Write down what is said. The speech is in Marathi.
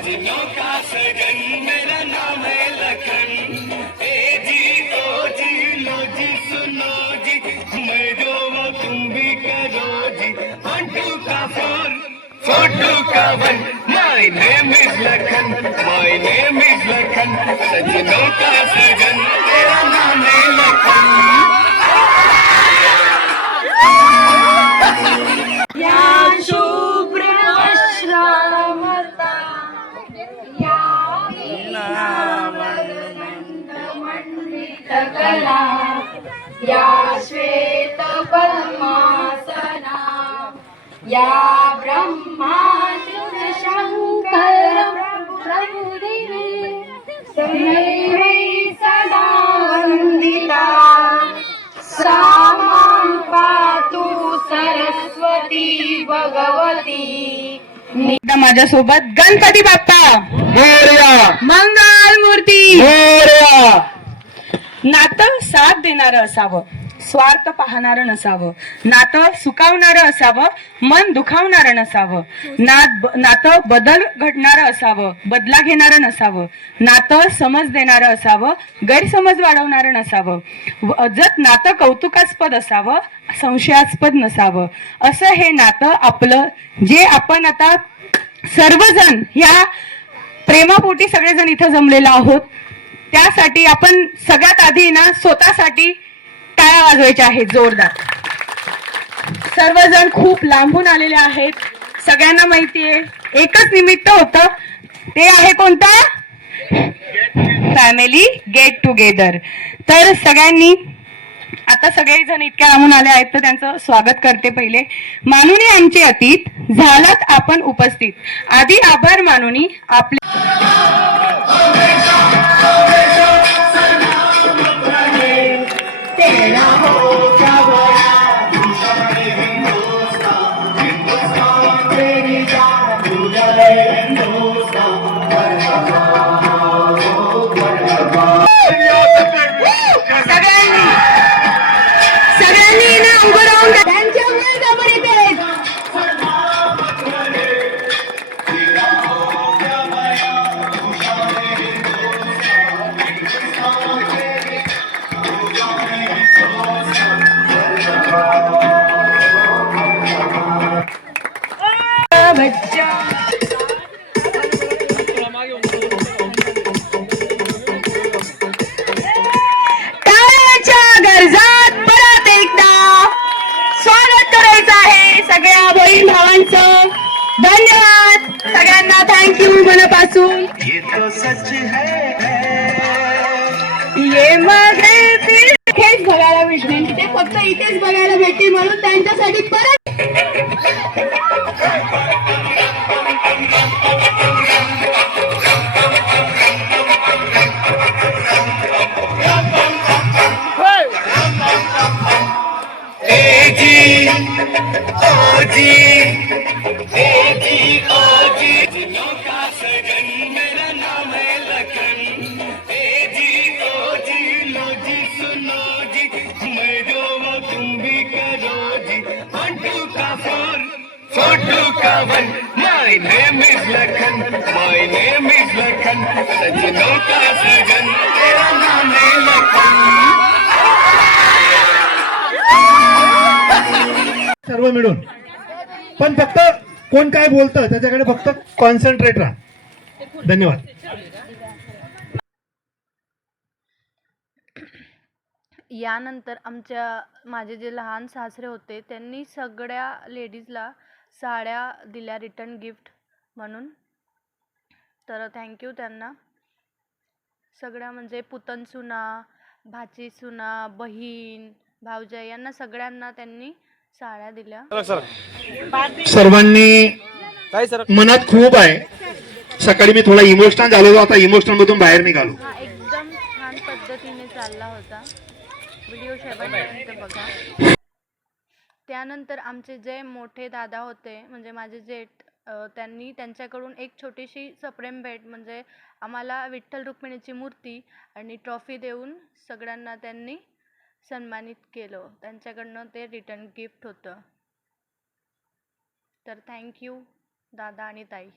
सजनों का सजन मेरा नाम है लखन। ए जी ओ जी लो जी सुनो जी, मैं जो वो तुम भी करो जी। 1 2 का 4 4 2 का 1, my name is Lakhan, my name is Lakhan. सजनों का सजन मेरा नाम है लखन। या शुभ्र वस्त्रावृता या वीणामण्डितकला या श्वेतपद्मासना या ब्रह्माच्युत शङ्कर प्रभुदेवी तमेवै सदा वन्दिता सा मां पातु सरस्वती भगवती। माझ्यासोबत गणपती बाप्पा मोरया, मंगल मूर्ती मोरया. नातं साथ देणारं असावं, स्वार्थ पाहणारं नसावं, नातं सुखावणारं असावं, मन दुखावणारं नसावं, नातं बदल घडणारं असावं, बदला घेणारं नसावं, नातं समज देणारं असावं, गैरसमज वाढवणारं नसावं, जर नातं कौतुकास्पद असावं, संशयास्पद नसावं. असं हे नातं आपलं, जे आपण आता सर्वजण ह्या प्रेमापोटी सगळेजण इथं जमलेलो आहोत, त्यासाठी आपण सगळ्यात आधी ना स्वतःसाठी टाळ्या वाजवायच्या आहेत जोरदार. सर्वजण खूप लांबून आलेले आहेत, सगळ्यांना माहितीये एकच निमित्त होतं, ते आहे कोणतं? Family get together. तर सगळ्यांनी आता सगळेजण इतक्या लांबून आले आहेत तर त्यांचं स्वागत करते. पहिले मानुनी आमचे अतीत, झालात आपण उपस्थित. आधी आभार मानुनी आपले. सगळ्यांनी ना उभं राहून त्यांच्यामुळे आपण इथे सगळ्या बहीण भावांचं धन्यवाद. सगळ्यांना थँक्यू मनापासून. ये मग हेच बघायला भेटतील, ते फक्त इथेच बघायला भेटतील म्हणून त्यांच्यासाठी परत सजनों का सजन मेरा नाम है लखन। ए जी ओ जी लो जी सुनो जी, मैं जो वो तुम भी करो जी। 1 2 का 4 4 2 का 1, my name is Lakhan, my name is Lakhan. सजनों का सजन मेरा नाम है लखन। सर्व मिळून, पण फक्त कोण काय बोलतं त्याच्याकडे फक्त कॉन्सन्ट्रेट राहा. धन्यवाद. यानंतर माझे जे लहान सासरे होते त्यांनी सगळ्या लेडीजला साड्या दिल्या रिटर्न गिफ्ट म्हणून. तर थँक्यू त्यांना सगळ्या, म्हणजे पुतणसुना, भाचीसुना, बहीण, भावजाई यांना सगळ्यांना त्यांनी साड्या दिल्या. सर्वांनी मनात खूप आहे. सकाळी मी थोडा इमोशनल झालो, आता इमोशनल मधून बाहेर निघालो. हा एकदम छान पद्धतीने चालला होता व्हिडिओ शेवटपर्यंत बघा. त्यानंतर आमचे जे मोठे दादा होते म्हणजे माझे जेठ, त्यांनी त्यांच्याकडून एक छोटीशी सप्रेम भेट म्हणजे आम्हाला विठ्ठल रुक्मिणीची मूर्ती आणि ट्रॉफी देऊन सगळ्यांना त्यांनी सन्मानित केलं. त्यांच्याकडनं ते रिटर्न गिफ्ट होतं. तर थँक्यू दादा आणि ताई.